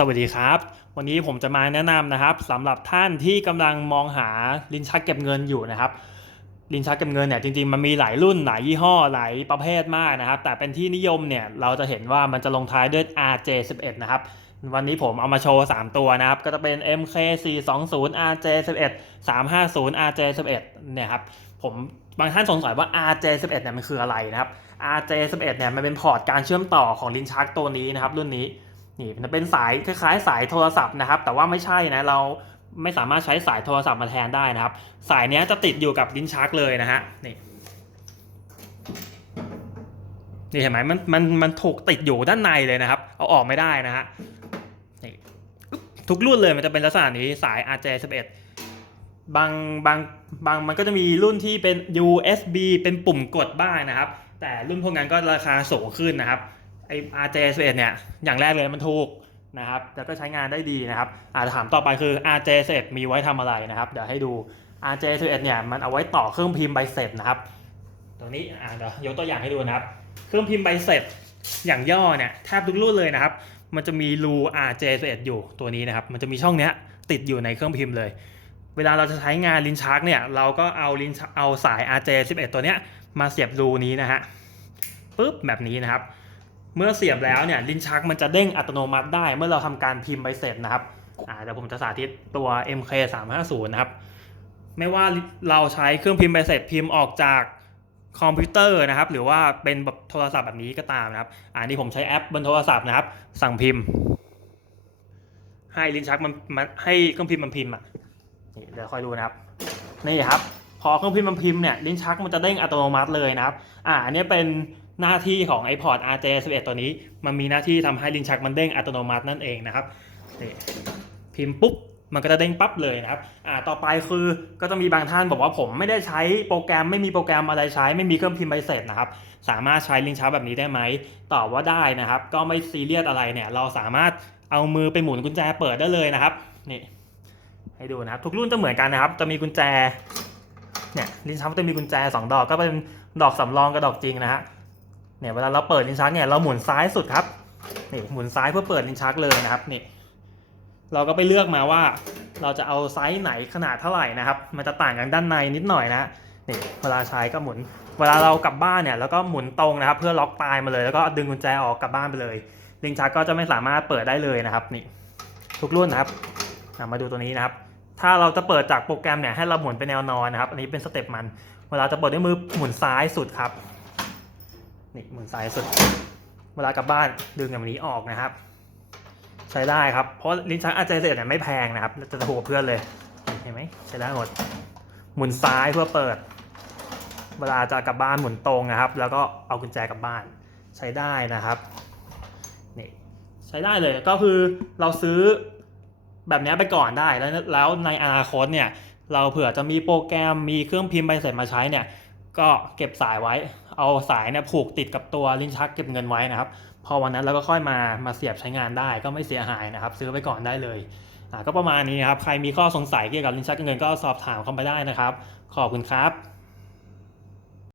สวัสดีครับ วันนี้ผมจะมาแนะนำนะครับสำหรับท่านที่กำลังมองหาลิ้นชักเก็บเงินอยู่นะครับ ลิ้นชักเก็บเงินเนี่ยจริงๆมันมีหลายรุ่นหลายยี่ห้อหลายประเภทมากนะครับ แต่เป็นที่นิยมเนี่ยเราจะเห็นว่ามันจะลงท้ายด้วย RJ11 นะครับ วันนี้ผมเอามาโชว์ 3 ตัวนะครับ ก็จะเป็น MK420 RJ11 350 RJ11 เนี่ยครับผมบางท่านสงสัยว่า RJ11 เนี่ยมันคืออะไรนะครับ RJ11 เนี่ยมันเป็นพอร์ตการเชื่อมต่อของลิ้นชักตัวนี้นะครับรุ่นนี้ นี่มันเป็นสายคล้ายๆ สายโทรศัพท์นะครับ แต่ว่าไม่ใช่นะเราไม่สามารถใช้สายโทรศัพท์มาแทนได้นะครับ สายนี้จะติดอยู่กับลิ้นชักเลยนะฮะนี่นี่เห็นไหมมันมันมันถูกติดอยู่ด้านในเลยนะครับ เอาออกไม่ได้นะฮะนี่ทุกรุ่นเลยมันจะเป็นลักษณะนี้สาย RJ11 บางบางบางมันก็จะมีรุ่นที่เป็น USB เป็นปุ่มกดบ้างนะครับ แต่รุ่นพวกนั้นก็ราคาสูงขึ้นนะครับ ไอ RJ11 เนี่ยอย่างแรกเลยมันถูกนะครับแล้วก็ใช้งานได้ดีนะครับอาถามต่อไปคือ RJ11 มีไว้ทำอะไรนะครับ เดี๋ยวให้ดู RJ11 เนี่ยมันเอาไว้ต่อเครื่องพิมพ์ใบเสร็จนะครับตัวนี้อ่าเดี๋ยวยกตัวอย่างให้ดูนะครับ เครื่องพิมพ์ใบเสร็จอย่างย่อเนี่ยแทบทุกรุ่นเลยนะครับ มันจะมีรู RJ11 อยู่ตัวนี้นะครับ มันจะมีช่องเนี้ยติดอยู่ในเครื่องพิมพ์เลย เวลาเราจะใช้งานลิ้นชักเนี่ยเราก็เอาลิ้นเอาสาย RJ11 ตัวเนี้ยมาเสียบรูนี้นะฮะปุ๊บแบบนี้นะครับ เมื่อเสียบแล้วเนี่ยลิ้นชักมันจะเด้งอัตโนมัติได้ เมื่อเราทำการพิมพ์ใบเสร็จนะครับอ่าเดี๋ยวผมจะสาธิตตัว MK 3 5 0นะครับ ไม่ว่าเราใช้เครื่องพิมพ์ใบเสร็จพิมพ์ออกจากคอมพิวเตอร์นะครับ หรือว่าเป็นแบบโทรศัพท์แบบนี้ก็ตามนะครับ อันนี้ผมใช้แอปบนโทรศัพท์นะครับ สั่งพิมพ์ ให้ลิ้นชักมันมันให้เครื่องพิมพ์มันพิมพ์อะนี่เดี๋ยวคอยดูนะครับ นี่ครับ พอเครื่องพิมพ์มันพิมพ์เนี่ยลิ้นชักมันจะเด้งอัตโนมัติเลยนะครับ อ่าอันนี้เป็น หน้าที่ของไอพอร์ต RJ11 ตัวนี้ มันมีหน้าที่ทำให้ลิ้นชักมันเด้งอัตโนมัตินั่นเองนะครับนี่พิมพ์ปุ๊บมันก็จะเด้งปั๊บเลยนะครับ อ่า ต่อไปคือก็จะมีบางท่านบอกว่าผมไม่ได้ใช้โปรแกรมไม่มีโปรแกรมอะไรใช้ ไม่มีเครื่องพิมพ์ใบเสร็จนะครับ สามารถใช้ลิ้นชักแบบนี้ได้ไหม ตอบว่าได้นะครับ ก็ไม่ซีเรียสอะไรเนี่ย เราสามารถเอามือไปหมุนกุญแจเปิดได้เลยนะครับ นี่ ให้ดูนะครับ ทุกรุ่นจะเหมือนกันนะครับ จะมีกุญแจ เนี่ยลิ้นชักจะมีกุญแจ 2 ดอก ก็เป็นดอกสำรองกับดอกจริงนะฮะ เนี่ยเวลาเราเปิดลิ้นชักเนี่ยเราหมุนซ้ายสุดครับนี่หมุนซ้ายเพื่อเปิดลิ้นชักเลยนะครับนี่เราก็ไปเลือกมาว่า เราจะเอาไซส์ไหนขนาดเท่าไหร่นะครับ มันจะต่างกันด้านในนิดหน่อยนะนี่เวลาใช้ก็หมุน เวลาเรากลับบ้านเนี่ยแล้วก็หมุนตรงนะครับ เพื่อล็อกปลายมาเลย แล้วก็ดึงกุญแจออกกลับบ้านไปเลยลิ้นชักก็จะไม่สามารถเปิดได้เลยนะครับนี่ทุกรุ่นนะครับมาดูตัวนี้นะครับ ถ้าเราจะเปิดจากโปรแกรมเนี่ยให้เราหมุนไปแนวนอนนะครับ อันนี้เป็นสเต็ปมัน เวลาจะเปิดด้วยมือหมุนซ้ายสุดครับ นี่หมุนซ้ายสุด เวลากลับบ้านดึงแบบนี้ออกนะครับ ใช้ได้ครับ เพราะลิ้นชักอาจจะเสร็จเนี่ยไม่แพงนะครับจะถูกกว่าเพื่อนเลยเห็นไหมใช้ได้หมด หมุนซ้ายเพื่อเปิด เวลาจะกลับบ้านหมุนตรงนะครับ แล้วก็เอากุญแจกลับบ้านใช้ได้นะครับนี่ใช้ได้เลยก็คือเราซื้อแบบนี้ไปก่อนได้แล้วแล้วในอนาคตเนี่ยเราเผื่อจะมีโปรแกรมมีเครื่องพิมพ์ใบเสร็จมาใช้เนี่ย ก็เก็บสายไว้ เอาสายเนี่ยผูกติดกับตัวลิ้นชักเก็บเงินไว้นะครับ พอวันนั้นเราก็ค่อยมามาเสียบใช้งานได้ก็ไม่เสียหายนะครับ ซื้อไปก่อนได้เลยอ่าก็ประมาณนี้ครับ ใครมีข้อสงสัยเกี่ยวกับลิ้นชักเก็บเงินก็สอบถามเข้าไปได้นะครับ ขอบคุณครับ